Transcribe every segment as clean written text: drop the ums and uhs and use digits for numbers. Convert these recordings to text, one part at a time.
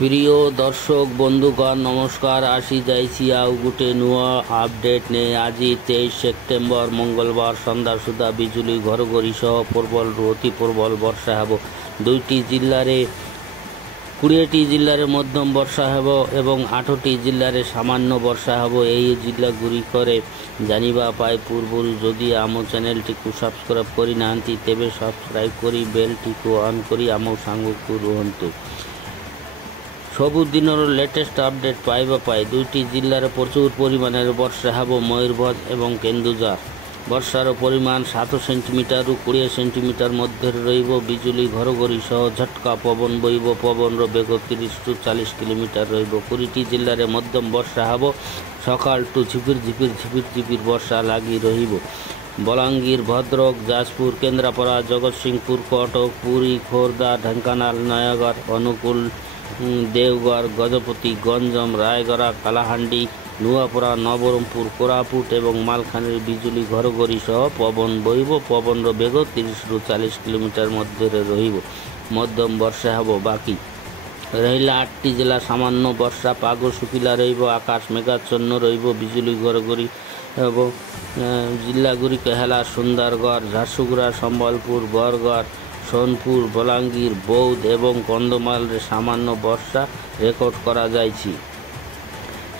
প্রিয় দর্শক বন্ধুগণ নমস্कार आसी जाइছি ଆଉ ଗୋଟେ ନୂଆ अपडेट ने आज 23 सेप्टेम्बर मंगलवार सन्ध्या सुधा बिजुली घरघरी सह प्रबल अति प्रबल वर्षा हेब 2टी जिल्लार 20टी जिल्लार मध्यम वर्षा हेब एवं 8टी जिल्लार सामान्य वर्षा हेब। एई जिल्लागुड़िकरे जानिबा पाई पूर्व जदि आम चैनलटी को सब्सक्राइब करि नांती तेबे सब्सक्राइब करी बेलटी को ऑन करी आम सांगकु रुहंतु। सबुदिन लेटेस्ट अपडेट पाइबा पाई 2टी जिल्लार प्रचुर परिमाण वर्षा हेब। मयूरभंज एवं केन्दुझर वर्षार परिमाण 7 सेंटीमिटर 20 सेंटीमिटर मध्य रहिब। बिजुली घरघरी सह झटका पवन बहिब। पवनर बेग 30 टू 40 किलोमीटर रहिब। 20टी जिल्लार मध्यम वर्षा हेब। सकाळटू झिपिर झिपिर झिपिर झिपिर वर्षा लागि रहिब। बलांगीर भद्रक जाजपुर केन्द्रापड़ा जगतसिंहपुर कटक पुरी खोर्धा ढेंकानाल नयागढ़ अनुकूल देवगढ़ गजपति गंजम रायगड़ा कालाहांडी नुआपड़ा नवरंगपुर कोरापुट एवं मालखानी बिजुली घरघरी सह पवन बहिब। पवन बेग 30 टू 40 किलोमीटर मध्य रहिब। मध्यम वर्षा हेब। बाकी रहिला 8टी जिला सामान्य वर्षा पाग शुखिला रहिब। आकाश मेघाच्छन्न रहिब। बिजुली घरघरी हेब। जिल्लागुड़िक हेला सुंदरगढ़ झारसुगुड़ा सम्बलपुर बरगढ़ सोनपुर बलांगीर बौद्ध एवं कंधमाल सामान्य वर्षा रेकर्ड करा जाइछि।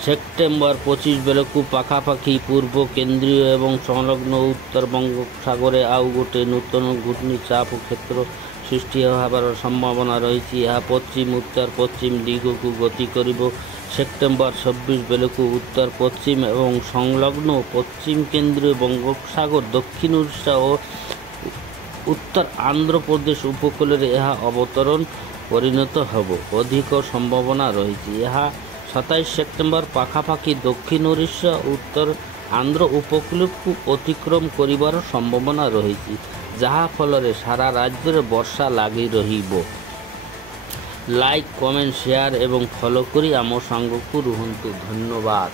सेप्टेम्बर 25 बेलकु पाखापाखि पूर्व केन्द्रीय एवं संलग्न उत्तर बंगोपसागरे आउ गोटे नूतन घूर्णिचाप क्षेत्र सृष्टि होबार संभावना रही। पश्चिम उत्तर पश्चिम दिगकु गति करिब। सेप्टेम्बर 26 बेलकु उत्तर पश्चिम एवं संलग्न पश्चिम केन्द्रीय बंगोपसागर दक्षिण ओडिशा और उत्तर आंध्र प्रदेश उपकूल अवतरण परिणत हेब। अधिक संभावना रही। 27 सेप्टेम्बर पाखापाखि दक्षिण ओडिशा उत्तर आंध्र उपकूल को अतिक्रम करिवार संभावना रही, जहा फल सारा राज्य में वर्षा लगी रहिब। लाइक कमेंट शेयर एवं फॉलो करी आम सांग को रुहंतु। धन्यवाद।